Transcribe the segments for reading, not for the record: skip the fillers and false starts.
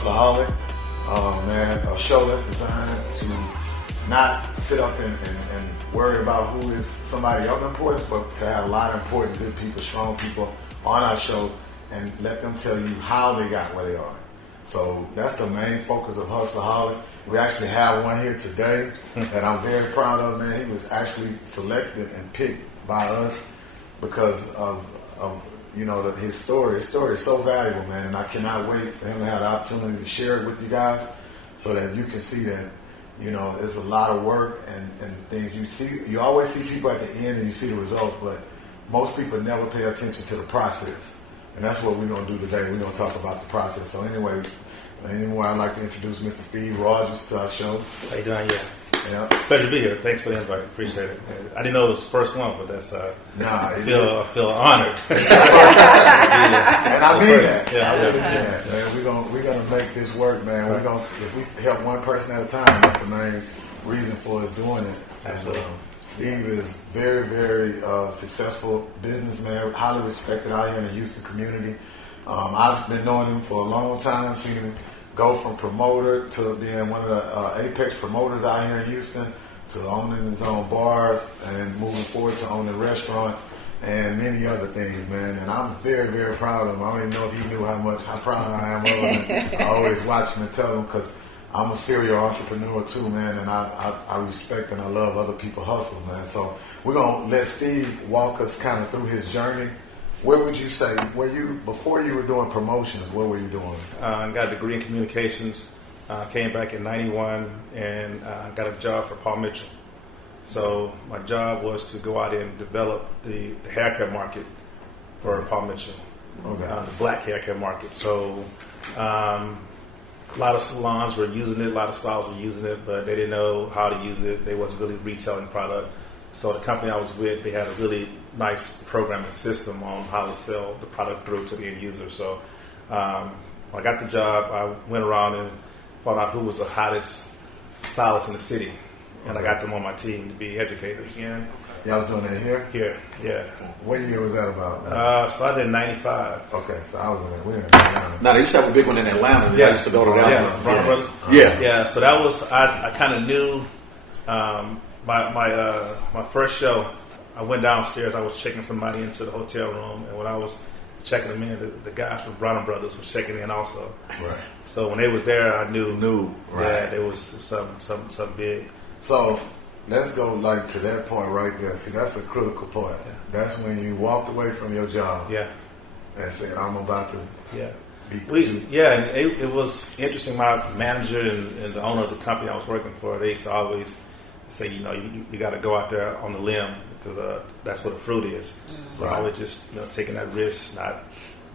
Hustlerholic. Man, a show that's designed to not sit up and worry about who is somebody of importance, but to have a lot of important, good people, strong people on our show and let them tell you how they got where they are. So that's the main focus of Hustlerholics. We actually have one here today that I'm very proud of, man. He was actually selected and picked by us because of his story. His story is so valuable, man, and I cannot wait for him to have the opportunity to share it with you guys so that you can see that, it's a lot of work and things. You always see people at the end and you see the results, but most people never pay attention to the process. And that's what we're going to do today. We're going to talk about the process. So anyway, I'd like to introduce Mr. Steve Rogers to our show. How you doing? Yeah. Pleasure to be here. Thanks for the invite. Appreciate it. I didn't know it was the first one, but that's I feel honored. And I mean that. Yeah, I really mean that, man. We're gonna make this work, man. Right. If we help one person at a time, that's the main reason for us doing it. Absolutely. And, Steve is very, very successful businessman, highly respected out here in the Houston community. I've been knowing him for a long time, seen him go from promoter to being one of the apex promoters out here in Houston to owning his own bars and moving forward to owning restaurants and many other things, man. And I'm very, very proud of him. I don't even know if he knew how proud I am of him. I always watch him and tell him because I'm a serial entrepreneur too, man, and I respect and I love other people hustle, man. So we're going to let Steve walk us kind of through his journey. Where would you say, before you were doing promotions, what were you doing? I got a degree in communications, came back in 91, and got a job for Paul Mitchell. So my job was to go out and develop the haircut market for Paul Mitchell, the black haircut market. So a lot of salons were using it, a lot of styles were using it, but they didn't know how to use it. They wasn't really retailing product. So the company I was with, they had a really nice programming system on how to sell the product through to the end user. So when I got the job, I went around and found out who was the hottest stylist in the city. And I got them on my team to be educators. Yeah. Y'all was doing that here? Here, yeah. What year was that about? Started in 95. Okay, so I was in Atlanta. No, they used to have a big one in Atlanta. Yeah. I used to go to that one. Yeah. Brothers. Yeah, so that was, I kind of knew my first show. I went downstairs, I was checking somebody into the hotel room, and when I was checking them in, the guys from Brown Brothers was checking in also. Right. So when they was there, I knew right. that there was some big. So let's go to that point right there. See, that's a critical part. Yeah. That's when you walked away from your job. Yeah. And said, I'm about to and it was interesting. My manager and the owner of the company I was working for, they used to always say, you got to go out there on the limb because that's what the fruit is. So I was just taking that risk, not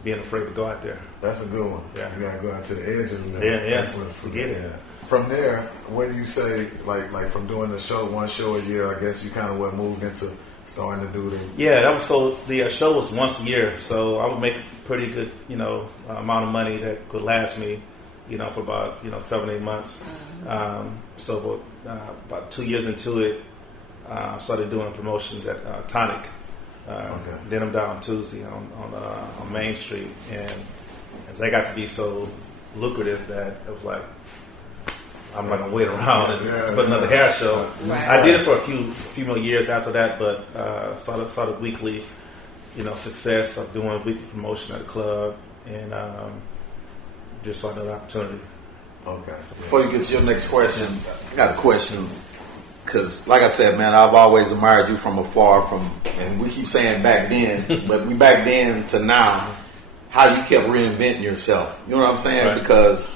being afraid to go out there. That's a good one. Yeah. You got to go out to the edge of the limb. Yeah. That's what the fruit Forget is. it. From there, what do you say, like from doing one show a year, I guess you kind of moved into starting to do the... Yeah, that was so the show was once a year, so I would make a pretty good, amount of money that could last me, for about, 7-8 months. So about 2 years into it, I started doing promotions at Tonic. Then I'm down Tuesday on Main Street, and they got to be so lucrative that it was like, I'm not gonna wait around and put another hair show. Right. I did it for a few more years after that, but started weekly, success of doing weekly promotion at the club, and just saw another opportunity. Okay. Before you get to your next question, I got a question. Because, like I said, man, I've always admired you from afar. And we keep saying back then, but we back then to now, how you kept reinventing yourself. You know what I'm saying? Right. Because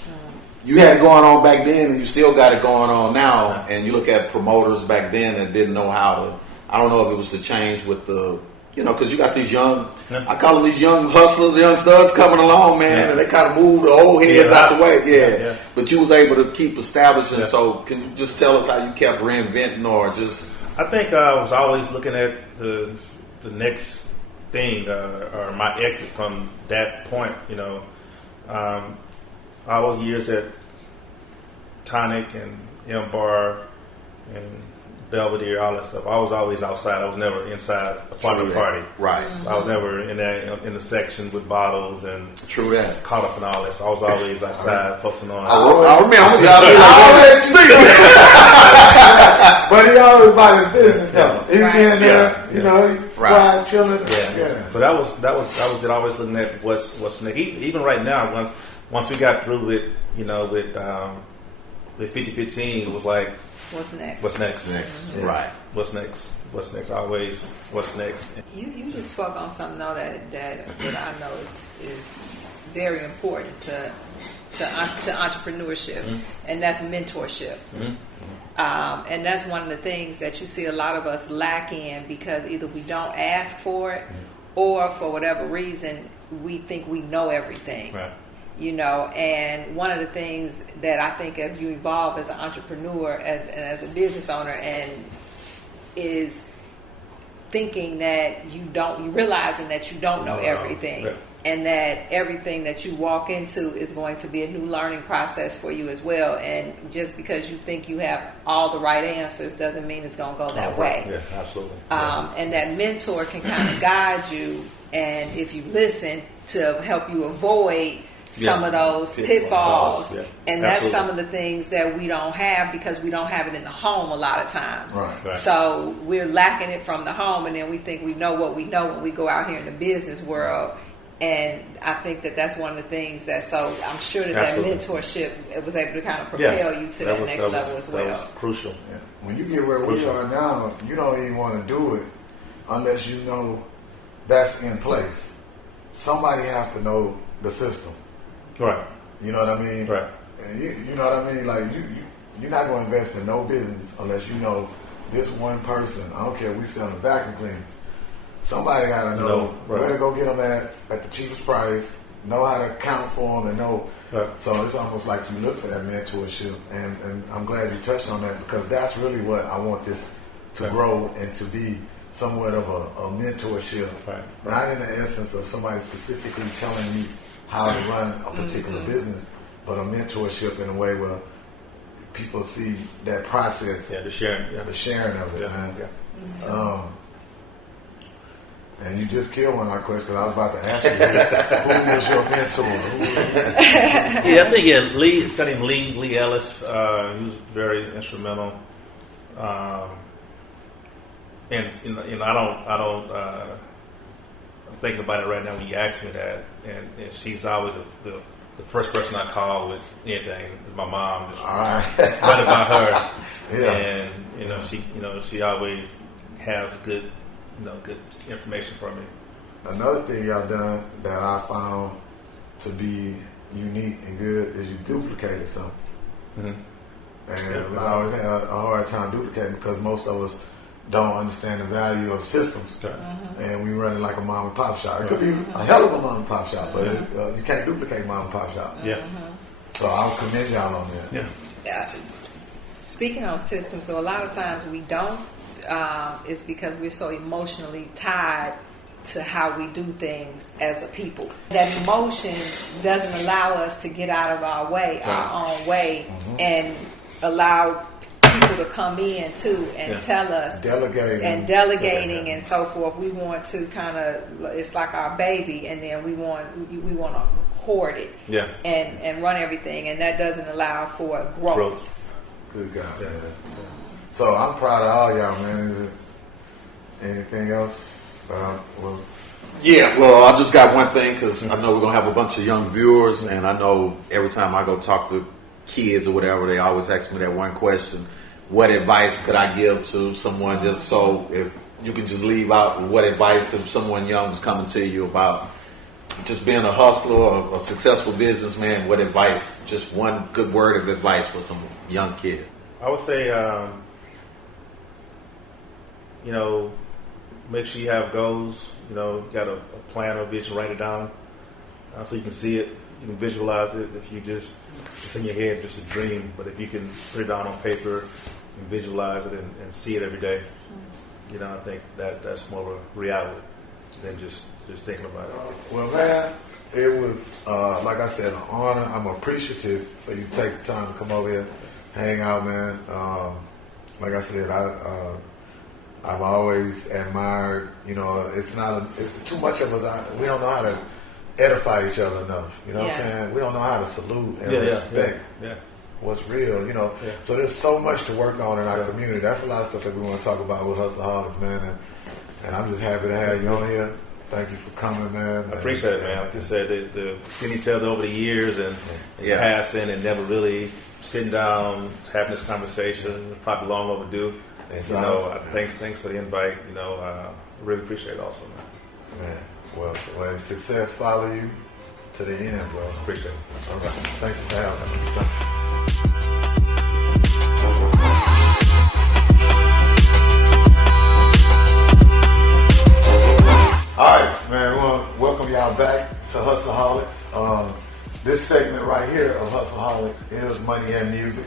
you had it going on back then, and you still got it going on now. And you look at promoters back then that didn't know how to. I don't know if it was the change with the, because you got these young, I call them these young hustlers, young studs coming along, man, and they kind of move the old heads out the way. Yeah. But you was able to keep establishing. So can you just tell us how you kept reinventing, or just? I think I was always looking at the next thing or my exit from that point. All those years at Tonic and M Bar and Belvedere, all that stuff. I was always outside. I was never inside a partner party. Right. So I was never in that in the section with bottles and True that. caught up and all that. So I was always outside focusing on. I remember. But he always about his business though. He Right. being there, Yeah. you know, he quiet, chilling. Yeah. So that was it. Always looking at what's next. Even right now, once we got through with with 50-15, it was like, What's next? what's next? Next. Yeah. Right. What's next? What's next? Always, what's next? You just spoke on something though that I know is very important to entrepreneurship, and that's mentorship. And that's one of the things that you see a lot of us lack in, because either we don't ask for it, or for whatever reason we think we know everything. Right. And one of the things that I think as you evolve as an entrepreneur, as a business owner, and is thinking that you realizing that you don't know everything, Yeah. and that everything that you walk into is going to be a new learning process for you as well. And just because you think you have all the right answers doesn't mean it's going to go that way. Yeah, absolutely. And that mentor can kind of guide you, and if you listen, to help you avoid some of those pitfalls. Yeah, and that's absolutely. some of the things that we don't have, because we don't have it in the home a lot of times. Right. So we're lacking it from the home, and then we think we know what we know when we go out here in the business world. And I think that that's one of the things so I'm sure that Absolutely. that mentorship was able to kind of propel you to that next level as well. That was crucial. Yeah. When you get where we are now, you don't even want to do it unless you know that's in place. Somebody have to know the system. Right. You know what I mean? Right. And you know what I mean? Like you're not going to invest in no business unless you know this one person. I don't care if we selling vacuum cleaners. Somebody got to know right. where to go get them at the cheapest price, know how to count for them, and know. Right. So it's almost like you look for that mentorship, and I'm glad you touched on that, because that's really what I want this to grow and to be somewhat of a mentorship. Right. Not in the essence of somebody specifically telling you how to run a particular business, but a mentorship in a way where people see that process, Yeah, the sharing. Yeah. the sharing of it, Yeah. man. Yeah. And you just killed one of our questions, because I was about to ask you, who was your mentor? Yeah, I think Lee. It's got him Lee Ellis. He was very instrumental. And I don't. I'm thinking about it right now when you ask me that, and she's always the first person I call with anything is my mom. Just All right. run it by her, Yeah. and she always has good information for me. Another thing y'all done that I found to be unique and good is you duplicated something. Mm-hmm. And I always had a hard time duplicating, because most of us don't understand the value of systems. Okay. And we run it like a mom and pop shop. It could be a hell of a mom and pop shop, but you can't duplicate mom and pop shop. Yeah. So I'll commend y'all on that. Yeah. Speaking on systems, so a lot of times we don't, is because we're so emotionally tied to how we do things as a people. That emotion doesn't allow us to get out of our way, our own way, and allow people to come in too and tell us delegating and so forth. We want to kind of, it's like our baby, and then we want to hoard it and run everything, and that doesn't allow for growth. Good God, man. So I'm proud of all y'all, man. Is it anything else? Yeah, well, I just got one thing, because I know we're going to have a bunch of young viewers, and I know every time I go talk to kids or whatever, they always ask me that one question: what advice could I give to someone? Just so if you can just leave out what advice, if someone young is coming to you about just being a hustler or a successful businessman, what advice, just one good word of advice for some young kid? I would say, make sure you have goals. You got a plan or vision, write it down so you can see it, you can visualize it. If you just it's in your head, just a dream, but if you can put it down on paper and visualize it and see it every day, I think that's more of a reality than just thinking about it. Well, man, it was, like I said, an honor. I'm appreciative for you to take the time to come over here, hang out, man. like I said, I've always admired. You know, it's not too much of us. We don't know how to edify each other enough. You know what I'm saying? We don't know how to salute and respect what's real. You know, so there's so much to work on in our community. That's a lot of stuff that we want to talk about with Hustlerholics, man. And I'm just happy to have you on here. Thank you for coming, man. I appreciate it, man. Like you said, the seeing each other over the years and passing and never really sitting down, having this conversation, probably long overdue. It's thanks for the invite. You know, I really appreciate it also, man. Well, success follow you to the end, bro. Appreciate it. All right. Thank you for having me. All right, man, we want to welcome y'all back to Hustlerholics. This segment right here of Hustlerholics is money and music.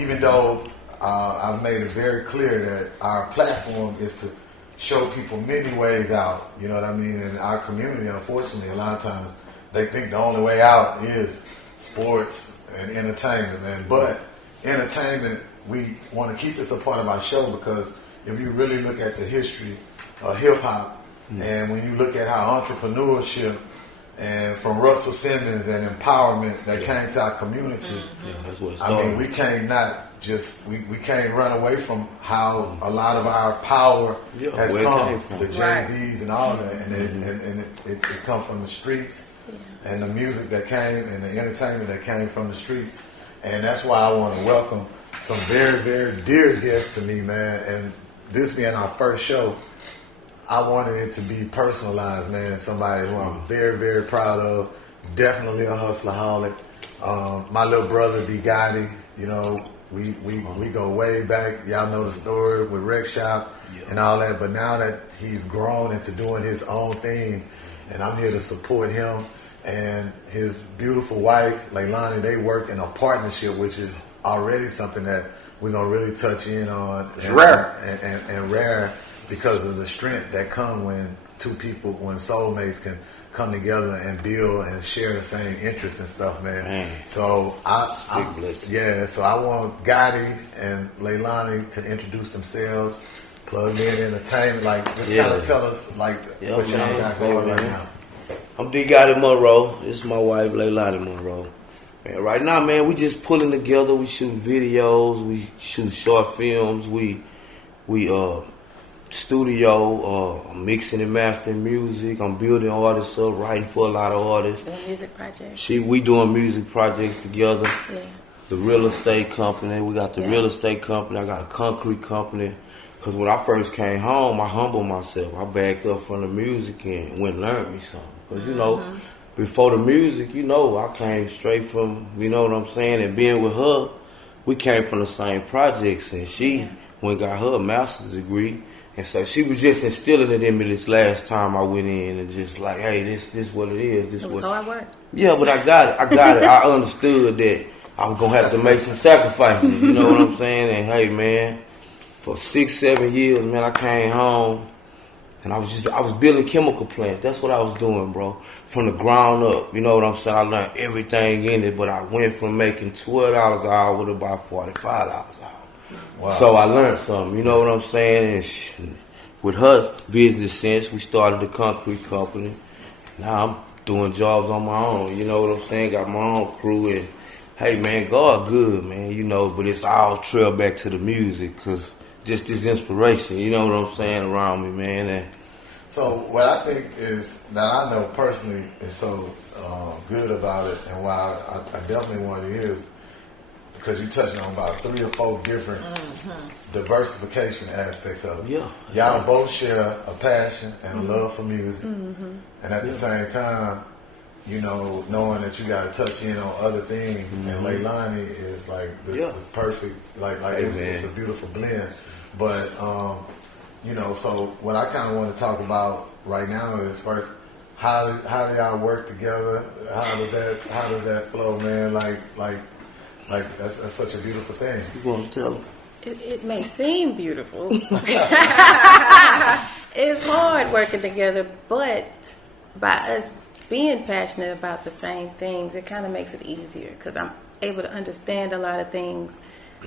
Even though I've made it very clear that our platform is to show people many ways out, you know what I mean? In our community, unfortunately, a lot of times they think the only way out is sports and entertainment, man. But entertainment, we want to keep this a part of our show because if you really look at the history of hip-hop, and when you look at how entrepreneurship and from Russell Simmons and empowerment that came to our community, that's what it I mean, we can't we can't run away from how a lot of our power has come, the Jay-Z's and all that, and it come from the streets and the music that came and the entertainment that came from the streets, and that's why I want to welcome some very, very dear guests to me, man, and this being our first show, I wanted it to be personalized, man, and somebody who I'm very, very proud of. Definitely a hustlerholic. My little brother, D. Gotti, you know, we go way back. Y'all know the story with Rec Shop and all that. But now that he's grown into doing his own thing, and I'm here to support him and his beautiful wife, Leilani, they work in a partnership, which is already something that we're going to really touch in on. It's rare. And rare. Because of the strength that come when two people, when soulmates can come together and build and share the same interests and stuff, man. So so I want Gotti and Leilani to introduce themselves, plug in entertainment, like just kind of tell us like what y'all got going right now. I'm D. Gotti Monroe. This is my wife, Leilani Monroe. Man, right now, man, we just pulling together. We shoot videos. We shoot short films. We studio, mixing and mastering music. I'm building artists up, writing for a lot of artists. Doing music projects. We doing music projects together. Yeah. The real estate company. We got the real estate company. I got a concrete company. Because when I first came home, I humbled myself. I backed up from the music and went and learned me something. Because, you know, before the music, you know, I came straight from, you know what I'm saying, and being with her, we came from the same projects. And she went and got her master's degree. And so she was just instilling it in me this last time I went in and just like, hey, this what it is. It was hard work. Yeah, but I got it. I understood that I'm going to have to make some sacrifices. You know what I'm saying? And hey, man, for 6-7 years, man, I came home and I was building chemical plants. That's what I was doing, bro. From the ground up. You know what I'm saying? I learned everything in it, but I went from making $12 an hour to about $45 an hour. Wow. So I learned something, you know what I'm saying? And with her business sense, we started the concrete company. Now I'm doing jobs on my own, you know what I'm saying? Got my own crew and, hey man, God good, man, you know, but it's all trail back to the music because just this inspiration, you know what I'm saying, around me, man. And so what I think is, that I know personally is so good about it and why I definitely want to hear is because you touched on about 3 or 4 different diversification aspects of it. Yeah. Y'all both share a passion and a love for music. And at the same time, you know, knowing that you got to touch in on other things. And Leilani is like the perfect, like it's a beautiful blend. But, you know, so what I kind of want to talk about right now is first, how do y'all work together? How does that flow, man? Like that's such a beautiful thing. you want to tell them? It may seem beautiful. It's hard working together, but by us being passionate about the same things, it kind of makes it easier because I'm able to understand a lot of things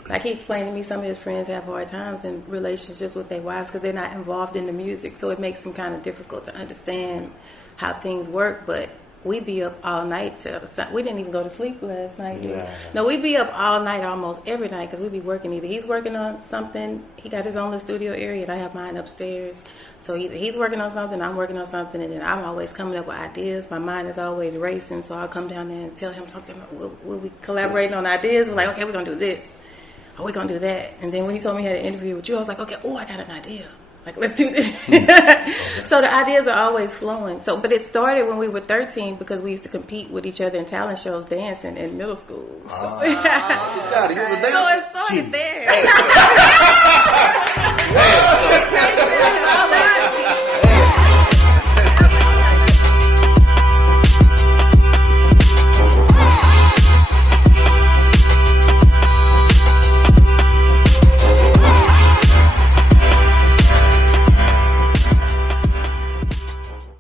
Like he explained to me, some of his friends have hard times in relationships with their wives because they're not involved in the music. So it makes them kind of difficult to understand how things work. But we be up all night till the sun. We didn't even go to sleep last night. Yeah. No, we be up all night almost every night because we be working. Either he's working on something, he got his own little studio area, and I have mine upstairs. So either he's working on something, I'm working on something, and then I'm always coming up with ideas. My mind is always racing, so I'll come down there and tell him something. We'll be collaborating on ideas. We're like, okay, we're going to do this. Oh, we're going to do that. And then when he told me he had an interview with you, I was like, okay, I got an idea. Like, let's do this. So the ideas are always flowing. So, but it started when we were 13 because we used to compete with each other in talent shows dancing in middle school. So, God, he was a so dancer. it started there.